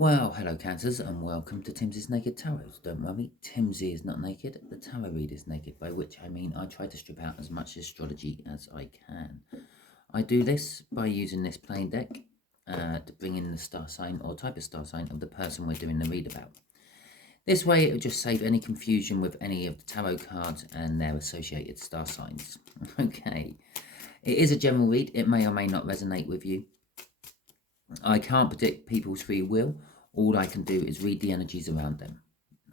Well, hello Cancers and welcome to Timsy's Naked Tarot. Don't worry, Timsy is not naked, the tarot read is naked, by which I mean I try to strip out as much astrology as I can. I do this by using this plain deck to bring in the star sign or type of star sign of the person we're doing the read about. This way it will just save any confusion with any of the tarot cards and their associated star signs. Okay, it is a general read, it may or may not resonate with you. I can't predict people's free will. All I can do is read the energies around them.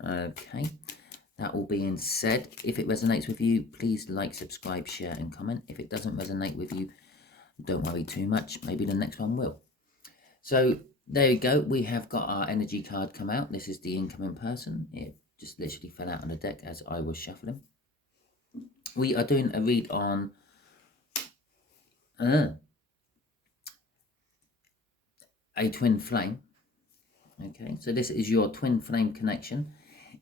Okay, that all being said, if it resonates with you, please like, subscribe, share and comment. If it doesn't resonate with you, don't worry too much. Maybe the next one will. So there you go. We have got our energy card come out. This is the incoming person. It just literally fell out on the deck as I was shuffling. We are doing a read on a twin flame. Okay, so this is your twin flame connection.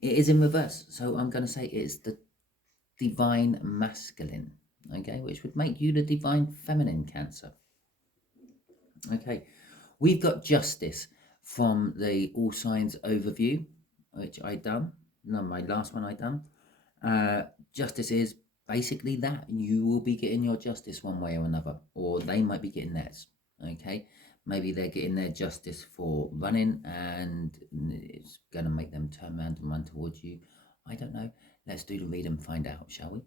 It is in reverse, so I'm going to say it's the divine masculine, okay, which would make you the divine feminine Cancer. Okay, we've got justice from the all signs overview, which I done. No, my last one I done. Justice is basically that you will be getting your justice one way or another, or they might be getting theirs. Okay, maybe they're getting their justice for running and it's going to make them turn around and run towards you. I don't know. Let's do the read and find out, shall we?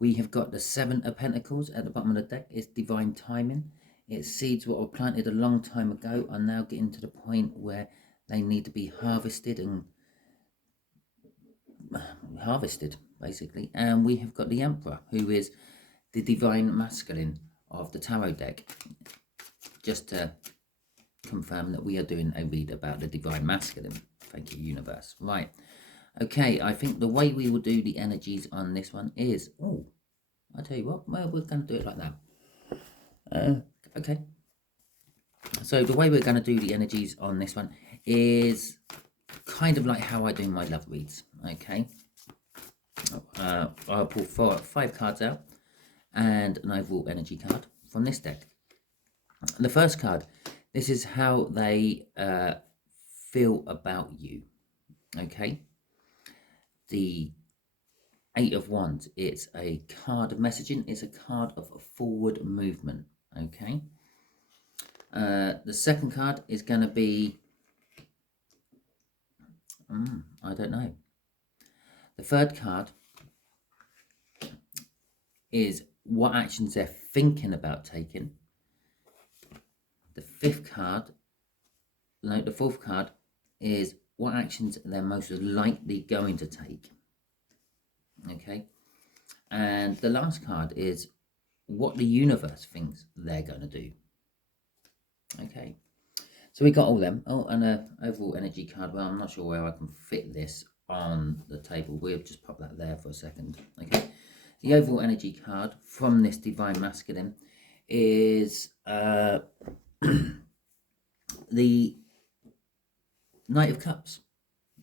We have got the Seven of Pentacles at the bottom of the deck. It's divine timing. It's seeds what were planted a long time ago are now getting to the point where they need to be harvested and basically. And we have got the Emperor, who is the divine masculine of the tarot deck. Just to confirm that we are doing a read about the divine masculine. Thank you, universe. Right. Okay, I think the way we will do the energies on this one is... Oh, I tell you what, well, we're going to do it like that. Okay. So the way we're going to do the energies on this one is kind of like how I do my love reads. Okay. I'll pull 5 cards out and an overall energy card from this deck. The first card, this is how they feel about you. Okay. The 8 of Wands, it's a card of messaging. It's a card of forward movement. Okay. The second card is going to be, I don't know. The third card is what actions they're thinking about taking. The fifth card, no, the fourth card is what actions they're most likely going to take. Okay. And the last card is what the universe thinks they're going to do. Okay. So we got all them. Oh, and an overall energy card. Well, I'm not sure where I can fit this on the table. We'll just pop that there for a second. Okay. The overall energy card from this divine masculine is the Knight of Cups.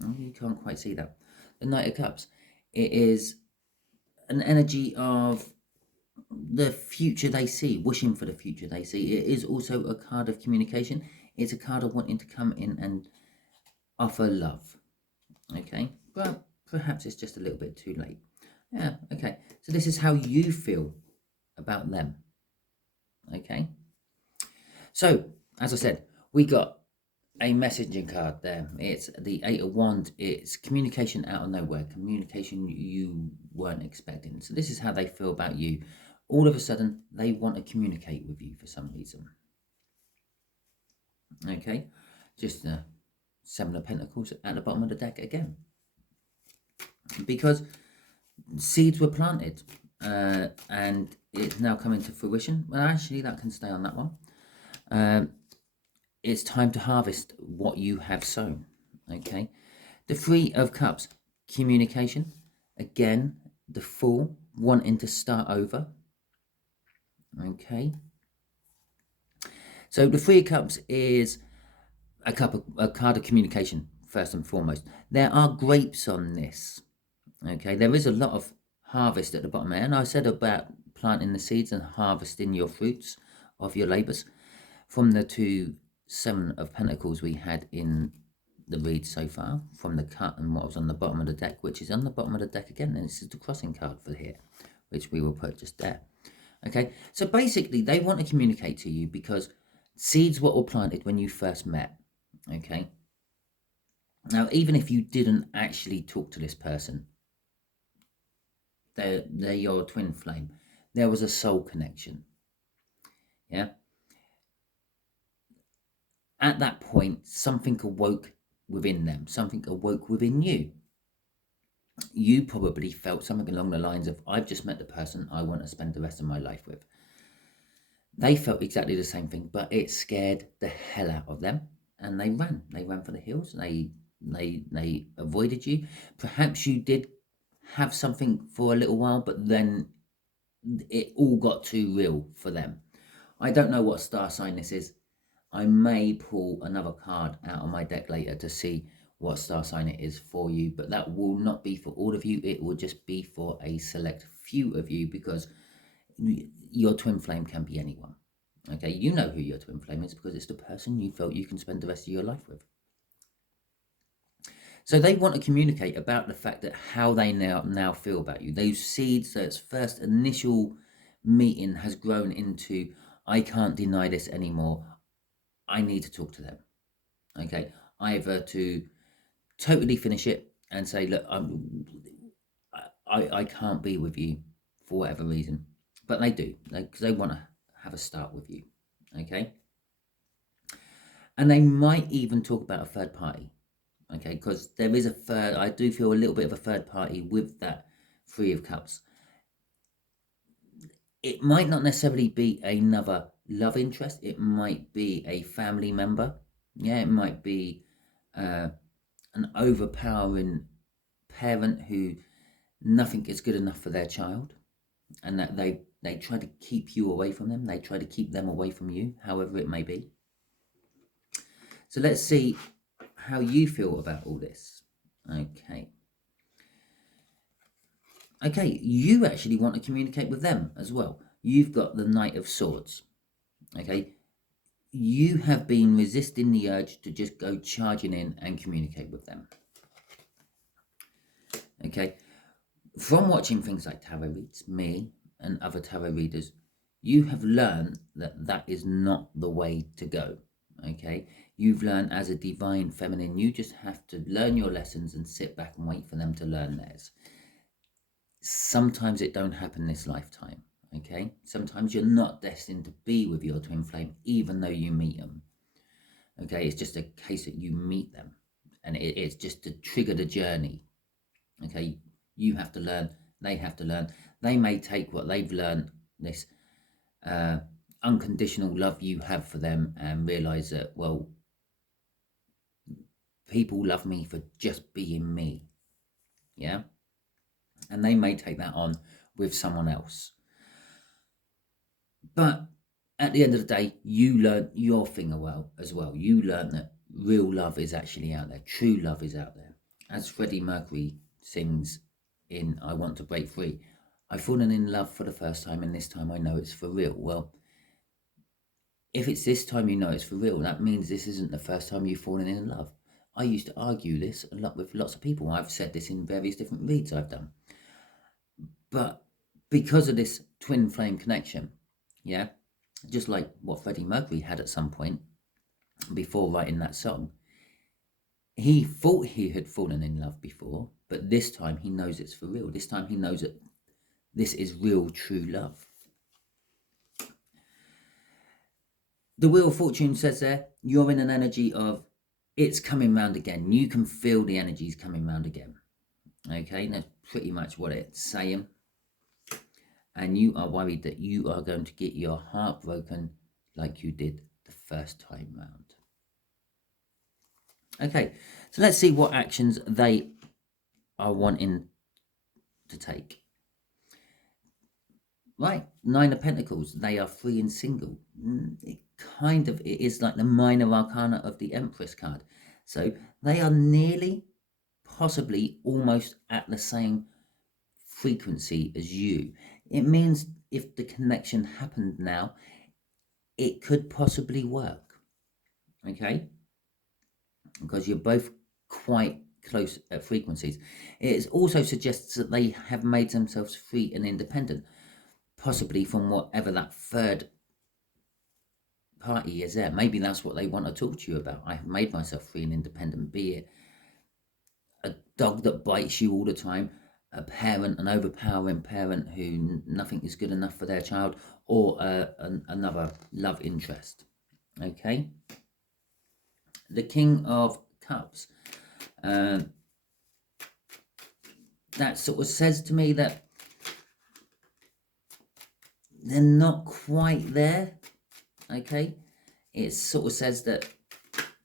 Oh, you can't quite see that. The Knight of Cups. It is an energy of the future they see, wishing for the future they see. It is also a card of communication. It's a card of wanting to come in and offer love. Okay, well, perhaps it's just a little bit too late. Yeah, okay. So this is how you feel about them. Okay. So, as I said, we got a messaging card there. It's the 8 of Wands. It's communication out of nowhere, communication you weren't expecting. So this is how they feel about you. All of a sudden, they want to communicate with you for some reason. Okay, just the 7 of Pentacles at the bottom of the deck again. Because seeds were planted and it's now coming to fruition. Well, actually, that can stay on that one. It's time to harvest what you have sown. Okay, the 3 of Cups, communication. Again, the Fool, wanting to start over. Okay, so the 3 of Cups is a card of communication, first and foremost. There are grapes on this. Okay, there is a lot of harvest at the bottom there. And I said about planting the seeds and harvesting your fruits of your labours from the 2 Seven of Pentacles we had in the read so far, from the cut and what was on the bottom of the deck, which is on the bottom of the deck again, and this is the crossing card for here, which we will put just there. Okay, so basically they want to communicate to you because seeds were planted when you first met. Okay, now even if you didn't actually talk to this person, they're your twin flame, there was a soul connection. Yeah, at that point something awoke within them, something awoke within you. You probably felt something along the lines of, I've just met the person I want to spend the rest of my life with. They felt exactly the same thing, but it scared the hell out of them, and they ran for the hills. They avoided you. Perhaps you did have something for a little while, but then it all got too real for them. I don't know what star sign this is. I may pull another card out of my deck later to see what star sign it is for you, but that will not be for all of you. It will just be for a select few of you, because your twin flame can be anyone. Okay, you know who your twin flame is because it's the person you felt you can spend the rest of your life with. So they want to communicate about the fact that how they now feel about you. Those seeds, that first initial meeting has grown into, I can't deny this anymore. I need to talk to them. Okay, either to totally finish it and say, look, I can't be with you for whatever reason, but they do, because they want to have a start with you. Okay, and they might even talk about a third party. Okay, because there is a third, I do feel a little bit of a third party with that Three of Cups. It might not necessarily be another love interest. It might be a family member. Yeah, it might be an overpowering parent who nothing is good enough for their child, and that they try to keep you away from them. They try to keep them away from you, however it may be. So let's see how you feel about all this. Okay, you actually want to communicate with them as well. You've got the Knight of Swords. Okay, you have been resisting the urge to just go charging in and communicate with them. Okay, from watching things like tarot reads, me and other tarot readers, you have learned that that is not the way to go. Okay, you've learned as a divine feminine, you just have to learn your lessons and sit back and wait for them to learn theirs. Sometimes it don't happen this lifetime. Okay, sometimes you're not destined to be with your twin flame even though you meet them. Okay, it's just a case that you meet them, and it's just to trigger the journey. Okay, you have to learn, they have to learn. They may take what they've learned, this unconditional love you have for them, and realize that, well, people love me for just being me. Yeah, and they may take that on with someone else. But at the end of the day, you learn your thing as well. You learn that real love is actually out there. True love is out there. As Freddie Mercury sings in I Want to Break Free, I've fallen in love for the first time, and this time I know it's for real. Well, if it's this time you know it's for real, that means this isn't the first time you've fallen in love. I used to argue this a lot with lots of people. I've said this in various different reads I've done. But because of this twin flame connection, yeah, just like what Freddie Mercury had at some point before writing that song, he thought he had fallen in love before, but this time he knows it's for real. This time he knows that this is real, true love. The Wheel of Fortune says there, you're in an energy of, it's coming round again. You can feel the energies coming round again. Okay, that's pretty much what it's saying. And you are worried that you are going to get your heart broken like you did the first time round. Okay, so let's see what actions they are wanting to take. Right, Nine of Pentacles, they are free and single. It is like the minor arcana of the Empress card. So they are nearly, possibly, almost at the same frequency as you. It means if the connection happened now, it could possibly work. okay? Because you're both quite close at frequencies. It also suggests that they have made themselves free and independent, possibly from whatever that third party is there. Maybe that's what they want to talk to you about. I have made myself free and independent, be it a dog that bites you all the time, a parent, an overpowering parent who nothing is good enough for their child, or another love interest. Okay? The King of Cups. That sort of says to me that they're not quite there. Okay? It sort of says that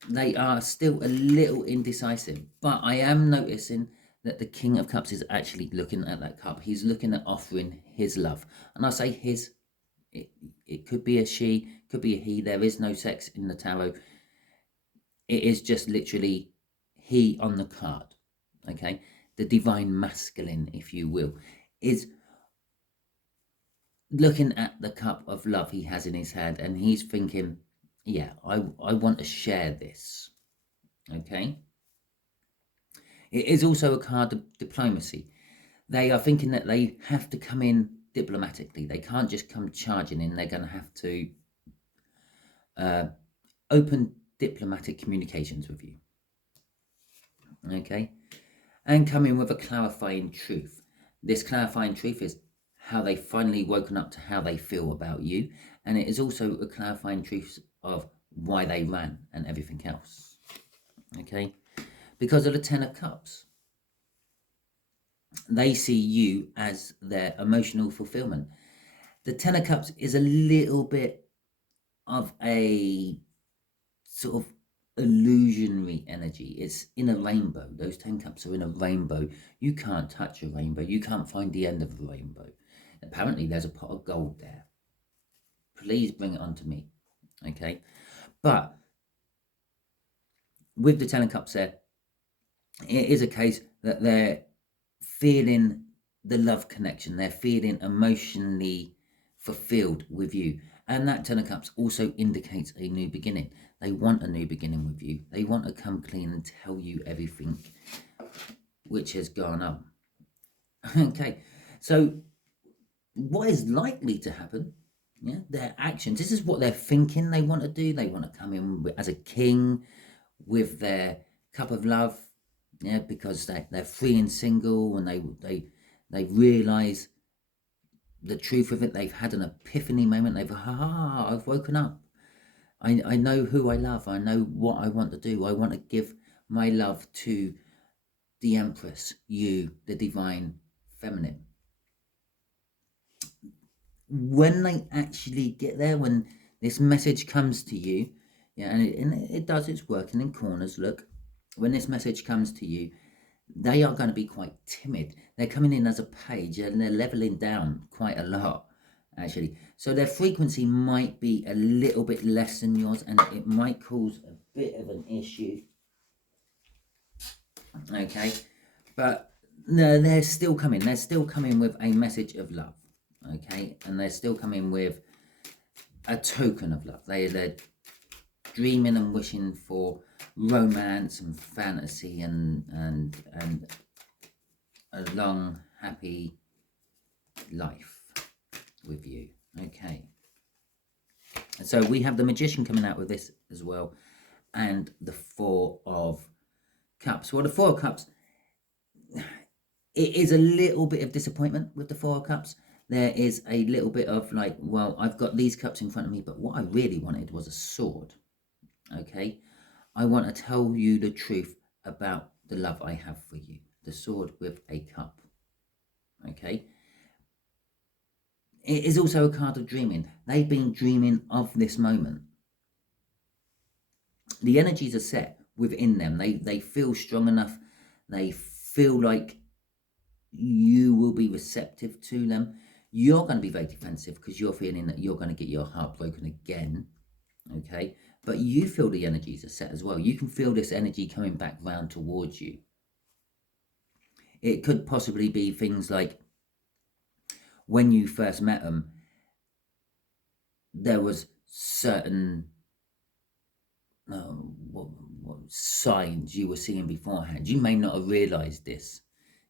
they are still a little indecisive, but I am noticing that the King of Cups is actually looking at that cup. He's looking at offering his love. And I say his, it could be a she, could be a he. There is no sex in the tarot. It is just literally he on the card. Okay? The divine masculine, if you will, is looking at the cup of love he has in his hand, and he's thinking, yeah, I want to share this. Okay? It is also a card of diplomacy. They are thinking that they have to come in diplomatically. They can't just come charging in. They're going to have to open diplomatic communications with you. Okay? And come in with a clarifying truth. This clarifying truth is how they finally woken up to how they feel about you. And it is also a clarifying truth of why they ran and everything else. Okay? Because of the Ten of Cups. They see you as their emotional fulfillment. The Ten of Cups is a little bit of a sort of illusionary energy. It's in a rainbow. Those 10 cups are in a rainbow. You can't touch a rainbow. You can't find the end of a rainbow. Apparently there's a pot of gold there. Please bring it onto me. Okay? But with the 10 of cups there, it is a case that they're feeling the love connection. They're feeling emotionally fulfilled with you. And that 10 of cups also indicates a new beginning. They want a new beginning with you. They want to come clean and tell you everything which has gone on. Okay, so what is likely to happen? Yeah, their actions. This is what they're thinking they want to do. They want to come in as a king with their cup of love. Yeah, because they're free and single, and they realise the truth of it. They've had an epiphany moment. I've woken up. I know who I love. I know what I want to do. I want to give my love to the Empress, you, the divine feminine. When they actually get there, when this message comes to you, yeah, and it does, it's working in corners, look. When this message comes to you, they are going to be quite timid. They're coming in as a page, and they're leveling down quite a lot, actually. So their frequency might be a little bit less than yours, and it might cause a bit of an issue. Okay, but no, they're still coming. They're still coming with a message of love. Okay, and they're still coming with a token of love. They're dreaming and wishing for romance and fantasy and a long, happy life with you. Okay. So we have the Magician coming out with this as well, and the Four of Cups. Well, the Four of Cups, it is a little bit of disappointment with the Four of Cups. There is a little bit of like, well, I've got these cups in front of me, but what I really wanted was a sword. Okay? I want to tell you the truth about the love I have for you. The sword with a cup. Okay? It is also a card of dreaming. They've been dreaming of this moment. The energies are set within them. They feel strong enough. They feel like you will be receptive to them. You're going to be very defensive because you're feeling that you're going to get your heart broken again. Okay? But you feel the energies are set as well. You can feel this energy coming back round towards you. It could possibly be things like when you first met them, there was certain what signs you were seeing beforehand. You may not have realized this.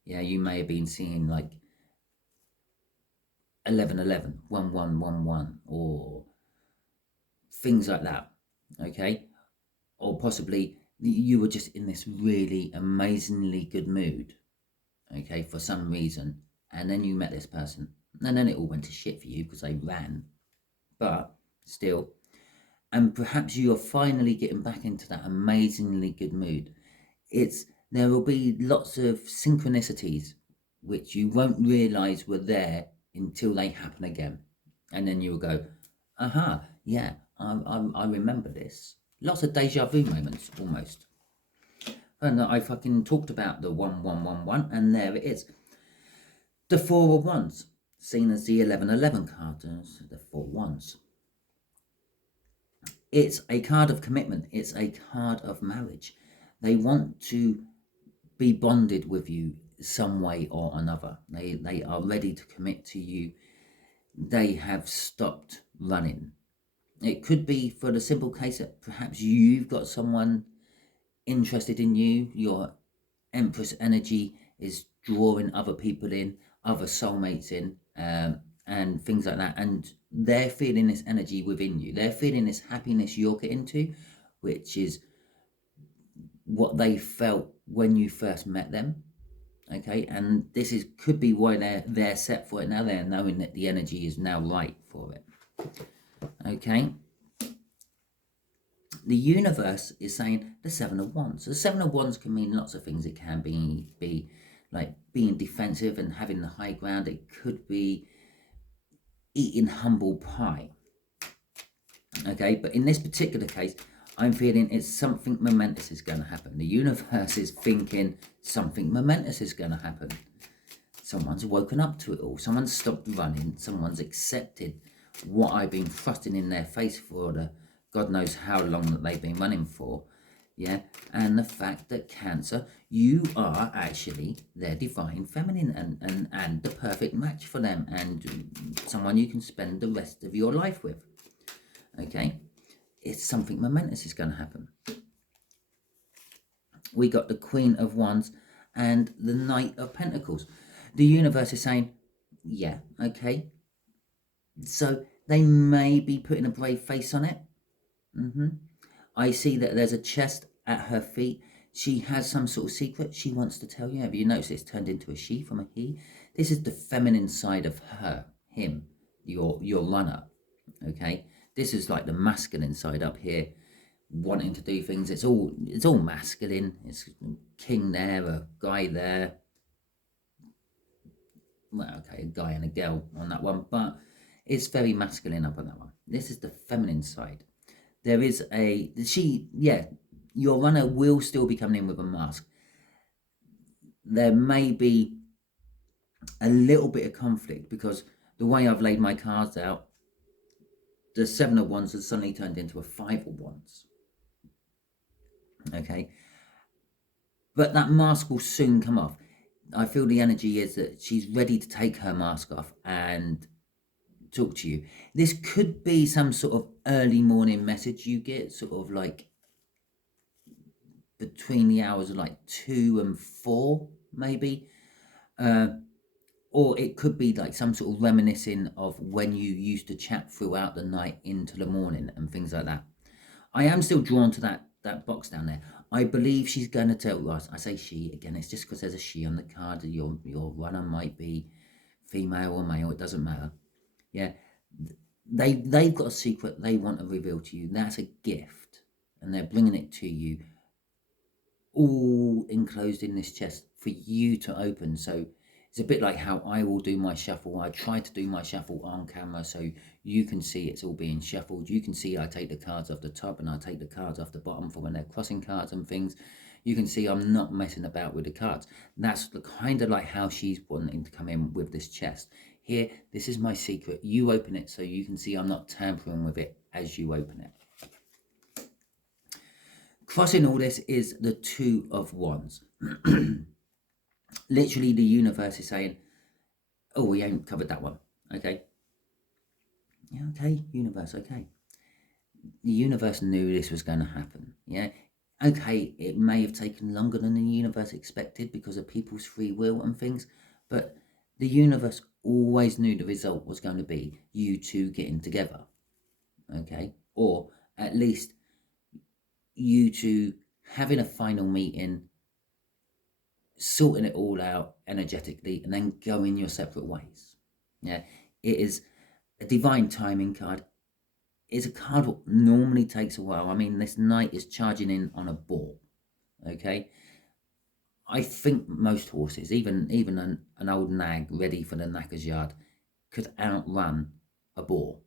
Yeah, you may have been seeing like 1111, 1111, or things like that. Okay, or possibly you were just in this really amazingly good mood. Okay, for some reason, and then you met this person, and then it all went to shit for you because they ran. But still, and perhaps you are finally getting back into that amazingly good mood. There will be lots of synchronicities which you won't realize were there until they happen again, and then you will go, aha, yeah, I remember this. Lots of deja vu moments almost. And I fucking talked about the 1111, and there it is. The Four of Wands, seen as the 1111 card, the Four Wands. It's a card of commitment. It's a card of marriage. They want to be bonded with you some way or another. They are ready to commit to you. They have stopped running. It could be for the simple case that perhaps you've got someone interested in you. Your Empress energy is drawing other people in, other soulmates in, and things like that. And they're feeling this energy within you. They're feeling this happiness you're getting to, which is what they felt when you first met them. Okay, and this could be why they're set for it now. They're knowing that the energy is now right for it. Okay, the universe is saying the Seven of Wands. The Seven of Wands can mean lots of things. It can be like being defensive and having the high ground. It could be eating humble pie. Okay, but in this particular case, I'm feeling it's something momentous is going to happen. The universe is thinking something momentous is going to happen. Someone's woken up to it all. Someone's stopped running. Someone's accepted what I've been thrusting in their face for the God knows how long that they've been running for. Yeah, and the fact that Cancer, you are actually their divine feminine and the perfect match for them, and someone you can spend the rest of your life with. Okay, it's something momentous is going to happen. We got the Queen of Wands and the Knight of Pentacles. The universe is saying, yeah, okay. So they may be putting a brave face on it. I see that there's a chest at her feet. She has some sort of secret she wants to tell you. Have you noticed it's turned into a she from a he? This is the feminine side of her, him, your runner. Okay, this is like the masculine side up here, wanting to do things. It's all masculine. It's king there, a guy there. Well, okay, a guy and a girl on that one, but it's very masculine up on that one. This is the feminine side. There is your runner will still be coming in with a mask. There may be a little bit of conflict because the way I've laid my cards out, the Seven of Wands has suddenly turned into a Five of Wands. Okay, but that mask will soon come off. I feel the energy is that she's ready to take her mask off and talk to you. This could be some sort of early morning message you get, sort of like between the hours of like 2 and 4, maybe. Or it could be like some sort of reminiscing of when you used to chat throughout the night into the morning and things like that. I am still drawn to that box down there. I believe she's going to tell us. I say she again. It's just because there's a she on the card. Your runner might be female or male. It doesn't matter. Yeah, they've got a secret they want to reveal to you. That's a gift, and they're bringing it to you, all enclosed in this chest for you to open. So it's a bit like how I will do my shuffle. I try to do my shuffle on camera so you can see it's all being shuffled. You can see I take the cards off the top and I take the cards off the bottom for when they're crossing cards and things. You can see I'm not messing about with the cards. That's kind of like how she's wanting to come in with this chest. Here, this is my secret. You open it so you can see I'm not tampering with it as you open it. Crossing all this is the Two of Wands. Literally, the universe is saying, oh, we ain't covered that one. Okay. Yeah, okay, universe, okay. the universe knew this was going to happen. Yeah. Okay, it may have taken longer than the universe expected because of people's free will and things, but the universe always knew the result was going to be you two getting together. Okay. Or at least you two having a final meeting, sorting it all out energetically, and then going your separate ways. Yeah. It is a divine timing card. It's a card that normally takes a while. I mean, this knight is charging in on a boar. Okay. I think most horses, even an old nag ready for the knacker's yard, could outrun a boar.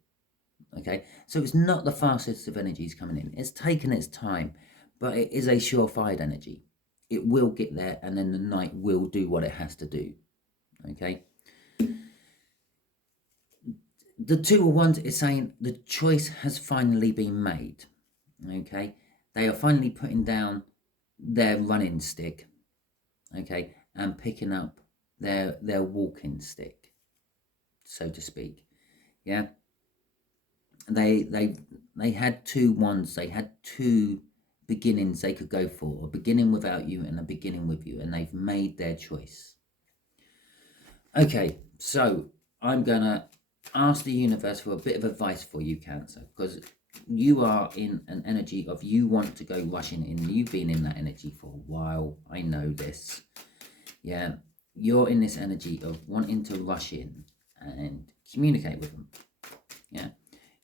Okay, so it's not the fastest of energies coming in. It's taken its time, but it is a surefire energy. It will get there, and then the knight will do what it has to do. Okay. The Two of Wands is saying the choice has finally been made. Okay, they are finally putting down their running stick. Okay, and picking up their walking stick, so to speak. Yeah, they had two wands. They had two beginnings they could go for, a beginning without you and a beginning with you, and they've made their choice. Okay, so I'm gonna ask the universe for a bit of advice for you, Cancer, because you are in an energy of you want to go rushing in. You've been in that energy for a while. I know this. Yeah, you're in this energy of wanting to rush in and communicate with them. Yeah,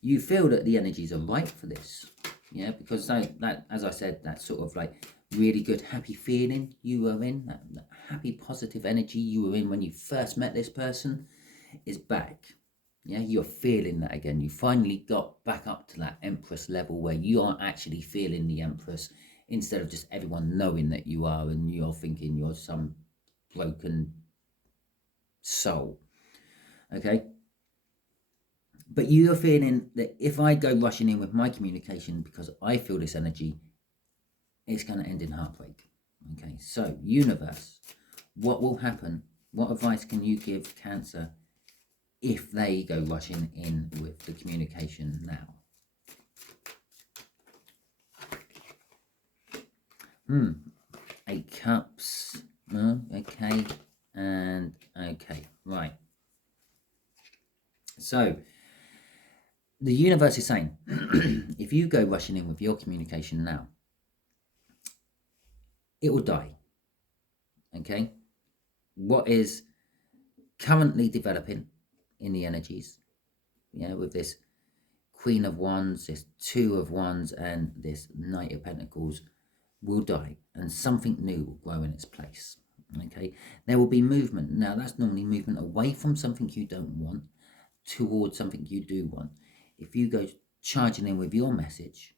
you feel that the energies are right for this. Yeah, because that as I said, that sort of like really good happy feeling you were in, that happy positive energy you were in when you first met this person is back. Yeah, you're feeling that again. You finally got back up to that Empress level where you are actually feeling the Empress instead of just everyone knowing that you are and you're thinking you're some broken soul. Okay, but you're feeling that if I go rushing in with my communication because I feel this energy, it's going to end in heartbreak. Okay, so universe, what will happen? What advice can you give Cancer if they go rushing in with the communication now? Eight cups. Okay, and okay, right. So the universe is saying, if you go rushing in with your communication now, it will die. Okay, what is currently developing in the energies, with this Queen of Wands, this Two of Wands, and this Knight of Pentacles, will die, and something new will grow in its place. Okay, there will be movement. Now, that's normally movement away from something you don't want towards something you do want. If you go charging in with your message,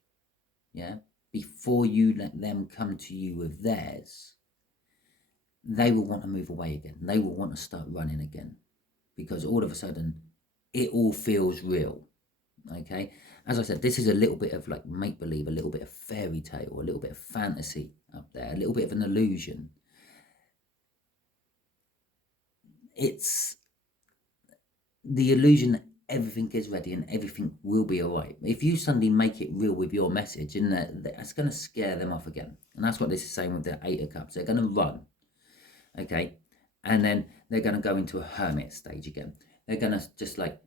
before you let them come to you with theirs, they will want to move away again. They will want to start running again because all of a sudden it all feels real. Okay, as I said, this is a little bit of like make-believe, a little bit of fairy tale, a little bit of fantasy up there, a little bit of an illusion. It's the illusion that everything is ready and everything will be all right. If you suddenly make it real with your message, and that's going to scare them off again. And that's what this is saying with the Eight of Cups. They're going to run, okay, and then they're going to go into a hermit stage again. They're going to just like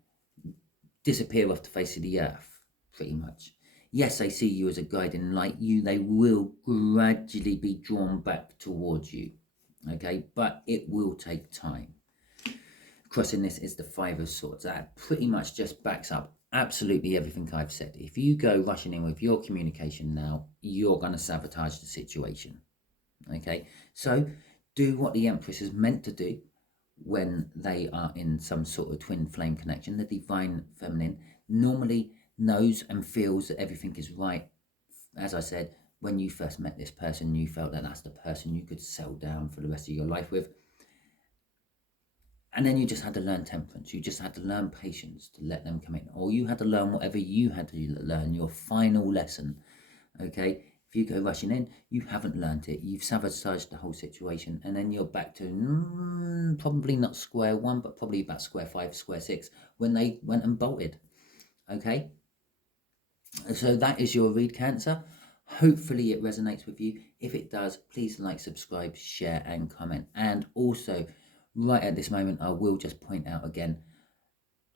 disappear off the face of the earth, pretty much. Yes, they see you as a guiding light. They will gradually be drawn back towards you, okay, but it will take time. Crossing this is the Five of Swords. That pretty much just backs up absolutely everything I've said. If you go rushing in with your communication now, you're going to sabotage the situation. Okay, so do what the Empress is meant to do when they are in some sort of twin flame connection. The divine feminine normally knows and feels that everything is right. As I said, when you first met this person, you felt that that's the person you could settle down for the rest of your life with. And then you just had to learn temperance. You just had to learn patience to let them come in. Or you had to learn whatever you had to learn, your final lesson. Okay? If you go rushing in, you haven't learned it. You've sabotaged the whole situation. And then you're back to probably not square one, but probably about square five, square six, when they went and bolted. Okay? So that is your read, Cancer. Hopefully it resonates with you. If it does, please like, subscribe, share and comment. And also, right at this moment, I will just point out again,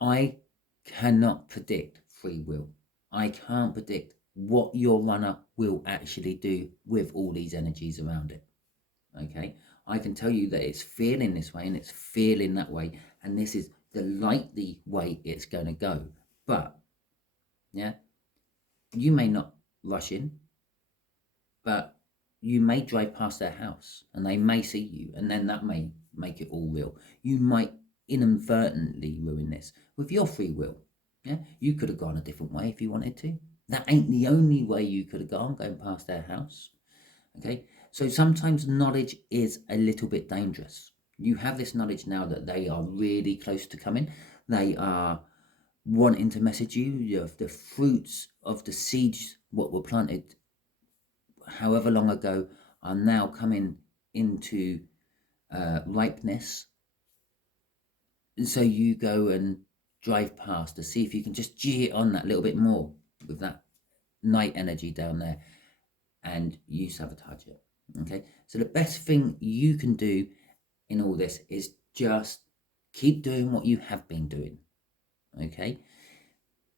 I cannot predict free will. I can't predict what your runner will actually do with all these energies around it. Okay, I can tell you that it's feeling this way and it's feeling that way, and this is the likely way it's going to go. But yeah, you may not rush in, but you may drive past their house and they may see you, and then that may make it all real. You might inadvertently ruin this with your free will. Yeah, you could have gone a different way if you wanted to. That ain't the only way you could have gone, going past their house. Okay, so sometimes knowledge is a little bit dangerous. You have this knowledge now that they are really close to coming. They are wanting to message you of the fruits of the seeds what were planted however long ago are now coming into ripeness. And so you go and drive past to see if you can just G it on that little bit more with that night energy down there, and you sabotage it. Okay, so the best thing you can do in all this is just keep doing what you have been doing. Okay,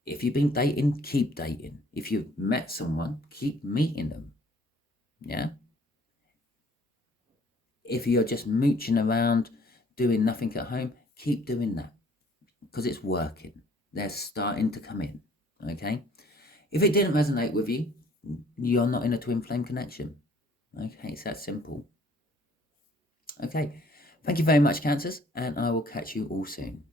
if you've been dating, keep dating. If you've met someone, keep meeting them. Yeah, if you're just mooching around doing nothing at home, keep doing that, because it's working. They're starting to come in. Okay, if it didn't resonate with you, you're not in a twin flame connection. Okay, it's that simple. Okay, thank you very much, Cancers, and I will catch you all soon.